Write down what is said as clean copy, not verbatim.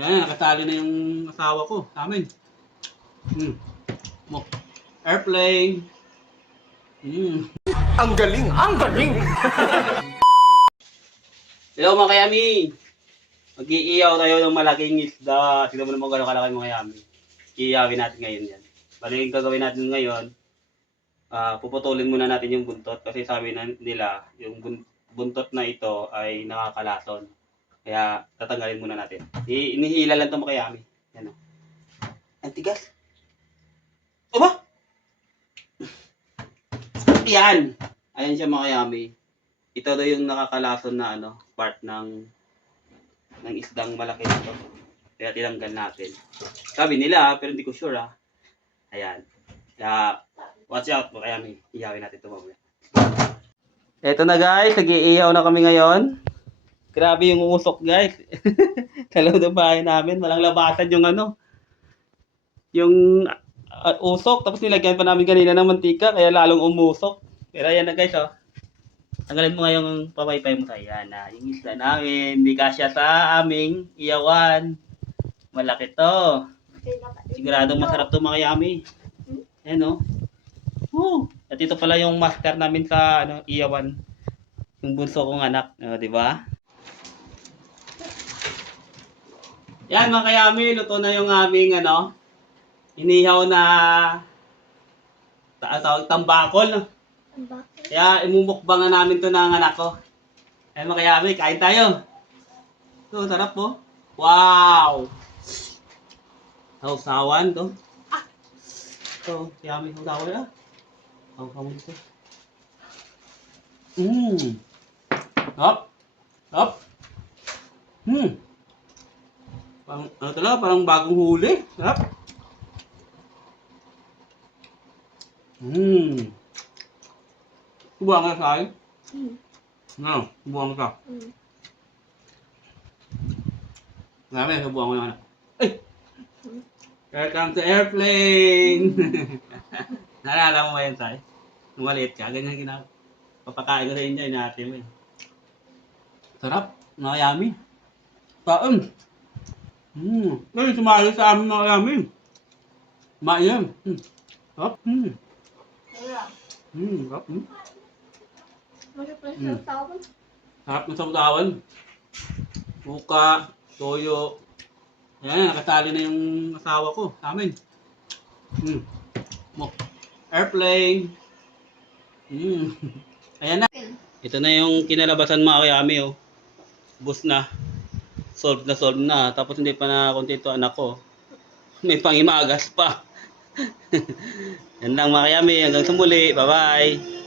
Ayan, nakatali na yung asawa ko sa amin. Airplane. Ang galing! Ang galing! Hello mga kayami. Mag-iiyaw tayo ng malaking isda. Tignan mo naman gano'ng kalaki mga kayami. Iiyawin natin ngayon yan. Bali yung gagawin natin ngayon, puputulin muna natin yung buntot kasi sabi nila yung buntot na ito ay nakakalason. Kaya tatanggalin muna natin. Inihila lang ito mga kayami. Yan o. Ang tigas. Aba! Yan! Ayan siya mga kayami. Ito daw yung nakakalason na part ng isdang malaki nito. Kaya tinanggal natin. Sabi nila, pero hindi ko sure Ayan. Kaya, watch out mga kayami. Iyawin natin ito mamaya. Eto na guys, nag-iiyaw na kami ngayon. Grabe yung usok guys. Sa loob ng bahay namin, walang labasan yung yung usok. Tapos nilagyan pa namin kanina ng mantika, kaya lalong umusok. Pero ayan na guys Tanggalin mo nga yung pamaypay mo tayo. Yan na, yung isda namin. Hindi kasya sa aming iyawan. Malaki to. Siguradong masarap to mga yummy. Ayan At ito pala yung master namin sa iyawan. Yung bunso kong anak. Di ba? Yan mga kayami. Luto na yung aming inihaw na tambakol. Kaya imumukbangan namin to ng anak ko. Ayan mga kayami, kain tayo. Ito, sarap po. Wow! Sausawan to. Ito, yummy sausawan Sausawan ito. Hop! Hop! Parang parang bagong huli. Sarap. Subuhan ka sa akin? Subuhan ka. Grabe, subuhan ko yung Ay! Welcome to airplane! Naalala mo ba yun, Sai? Nung maliit ka, ganyan papakain ko sa inyo, inaate mo Sarap, yummy. Taon. Ay, sumali sa amin mga yummy. Maiyam. Sarap. Sarap. Sarap ng sausawan. Buka, toyo. Ayan, nakatali na yung asawa ko sa amin. Airplane. Ayan na. Ito na yung kinalabasan mga kayami Bus na. Solve na. Tapos hindi pa na kontento anak ko. May pangimagas pa. Yan lang mga kayami. Hanggang sa muli. Bye-bye.